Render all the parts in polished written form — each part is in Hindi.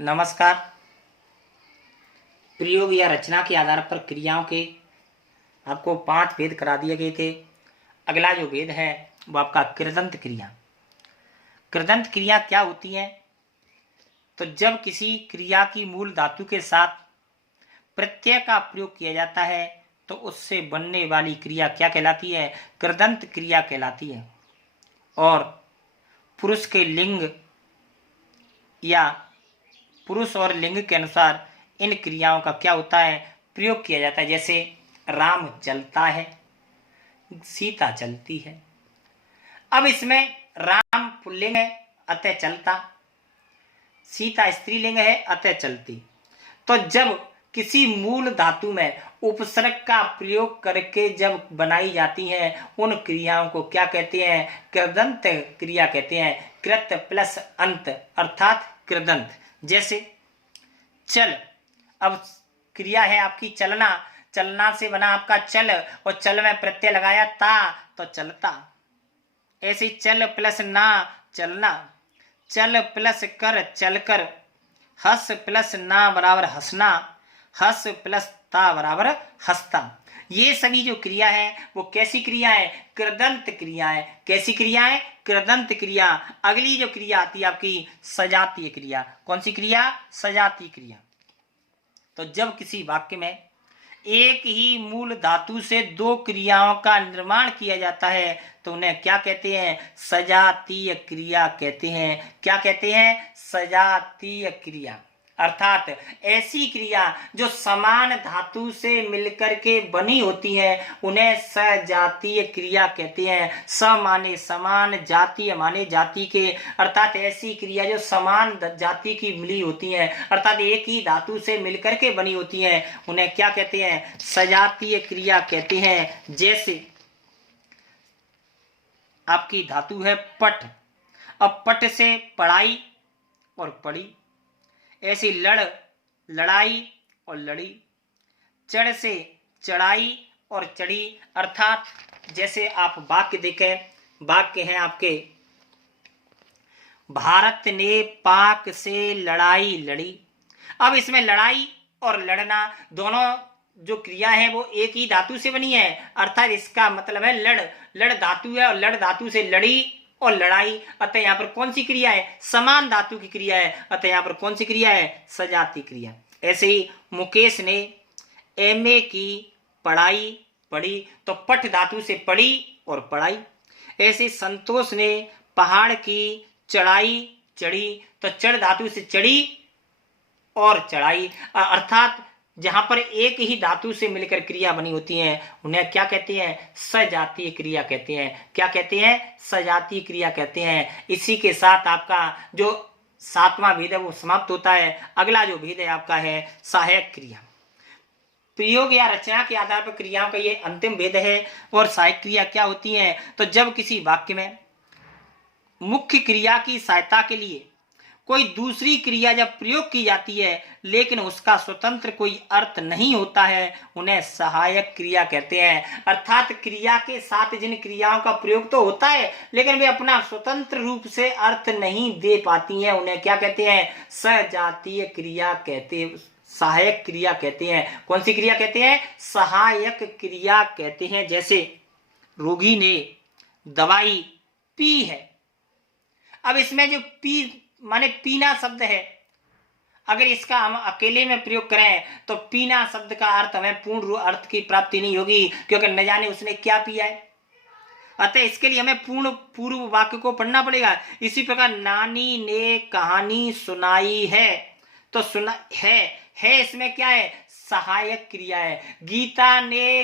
नमस्कार। प्रयोग या रचना के आधार पर क्रियाओं के आपको 5 भेद करा दिए गए थे। अगला जो भेद है वो आपका कृदंत क्रिया। कृदंत क्रिया क्या होती है? तो जब किसी क्रिया की मूल धातु के साथ प्रत्यय का प्रयोग किया जाता है तो उससे बनने वाली क्रिया क्या कहलाती है? कृदंत क्रिया कहलाती है। और पुरुष के लिंग या पुरुष और लिंग के अनुसार इन क्रियाओं का क्या होता है? प्रयोग किया जाता है। जैसे राम चलता है, सीता चलती है। अब इसमें राम पुल्लिंग है अतः चलता, सीता स्त्रीलिंग है अतः चलती। तो जब किसी मूल धातु में उपसर्ग का प्रयोग करके जब बनाई जाती हैं उन क्रियाओं को क्या कहते हैं? कृदंत क्रिया कहते हैं। कृत प्लस अंत अर्थात कृदंत। जैसे चल, अब क्रिया है आपकी चलना, चलना से बना आपका चल और चल में प्रत्यय लगाया ता तो चलता। ऐसे चल प्लस ना चलना, चल प्लस कर चलकर, हस प्लस ना बराबर हंसना, हस प्लस ता बराबर हंसता। ये सभी जो क्रिया है वो कैसी क्रिया है? कृदंत क्रिया है। कैसी क्रिया है? कृदंत क्रिया। अगली जो क्रिया आती है आपकी सजातीय क्रिया। कौन सी क्रिया? सजातीय क्रिया। तो जब किसी वाक्य में एक ही मूल धातु से 2 क्रियाओं का निर्माण किया जाता है तो उन्हें क्या कहते हैं? सजातीय क्रिया कहते हैं। क्या कहते हैं? सजातीय क्रिया। अर्थात ऐसी क्रिया जो समान धातु से मिलकर के बनी होती है उन्हें सजातीय क्रिया कहते हैं। स माने समान, जातीय माने जाति के, अर्थात ऐसी क्रिया जो समान जाति की मिली होती है अर्थात एक ही धातु से मिलकर के बनी होती है उन्हें क्या कहते हैं? सजातीय क्रिया कहते हैं। जैसे आपकी धातु है पठ, अब पठ से पढ़ाई और पढ़ी। ऐसी लड़, लड़ाई और लड़ी। चढ़ से चढ़ाई और चढ़ी। अर्थात जैसे आप वाक्य देखें, वाक्य हैं आपके भारत ने पाक से लड़ाई लड़ी। अब इसमें लड़ाई और लड़ना दोनों जो क्रिया है वो एक ही धातु से बनी है अर्थात इसका मतलब है लड़, लड़ धातु है और लड़ धातु से लड़ी और लड़ाई। अतः यहाँ पर कौन सी क्रिया है? समान धातु की क्रिया है। अतः यहाँ पर कौन सी क्रिया है? सजातीय क्रिया। ऐसे ही मुकेश ने एमए की पढ़ाई पढ़ी तो पठ धातु से पढ़ी और पढ़ाई। ऐसे संतोष ने पहाड़ की चढ़ाई चढ़ी तो चढ़ धातु से चढ़ी और चढ़ाई। अर्थात जहां पर एक ही धातु से मिलकर क्रिया बनी होती है उन्हें क्या कहते हैं? सजातीय क्रिया कहते हैं। क्या कहते हैं? सजातीय क्रिया कहते हैं। इसी के साथ आपका जो 7वां भेद है वो समाप्त होता है। अगला जो भेद है आपका है सहायक क्रिया। प्रयोग या रचना के आधार पर क्रियाओं का ये अंतिम भेद है। और सहायक क्रिया क्या होती है? तो जब किसी वाक्य में मुख्य क्रिया की सहायता के लिए कोई दूसरी क्रिया जब प्रयोग की जाती है लेकिन उसका स्वतंत्र कोई अर्थ नहीं होता है उन्हें सहायक क्रिया कहते हैं। अर्थात क्रिया के साथ जिन क्रियाओं का प्रयोग तो होता है लेकिन वे अपना स्वतंत्र रूप से अर्थ नहीं दे पाती हैं उन्हें क्या कहते हैं? सजातीय क्रिया कहते हैं, सहायक क्रिया कहते हैं। कौन सी क्रिया कहते हैं? सहायक क्रिया कहते हैं। जैसे रोगी ने दवाई पी है। अब इसमें जो पी माने पीना शब्द है, अगर इसका हम अकेले में प्रयोग करें तो पीना शब्द का अर्थ हमें पूर्ण अर्थ की प्राप्ति नहीं होगी क्योंकि न जाने उसने क्या पिया है। अतः इसके लिए हमें पूर्व वाक्य को पढ़ना पड़ेगा। इसी प्रकार नानी ने कहानी सुनाई है तो सुना है इसमें क्या है? सहायक क्रिया है। गीता ने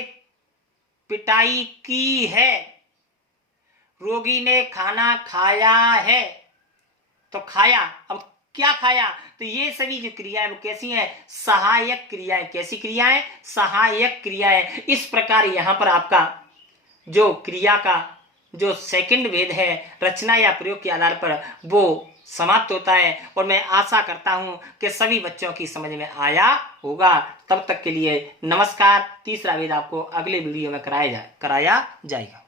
पिटाई की है, रोगी ने खाना खाया है तो खाया। अब क्या खाया? तो ये सभी जो क्रियाएं वो कैसी हैं? सहायक क्रियाएं। कैसी क्रियाएं? सहायक क्रियाएं। इस प्रकार यहां पर आपका जो क्रिया का जो सेकंड भेद है रचना या प्रयोग के आधार पर वो समाप्त होता है। और मैं आशा करता हूं कि सभी बच्चों की समझ में आया होगा। तब तक के लिए नमस्कार। तीसरा भेद आपको अगले वीडियो में कराया जाएगा।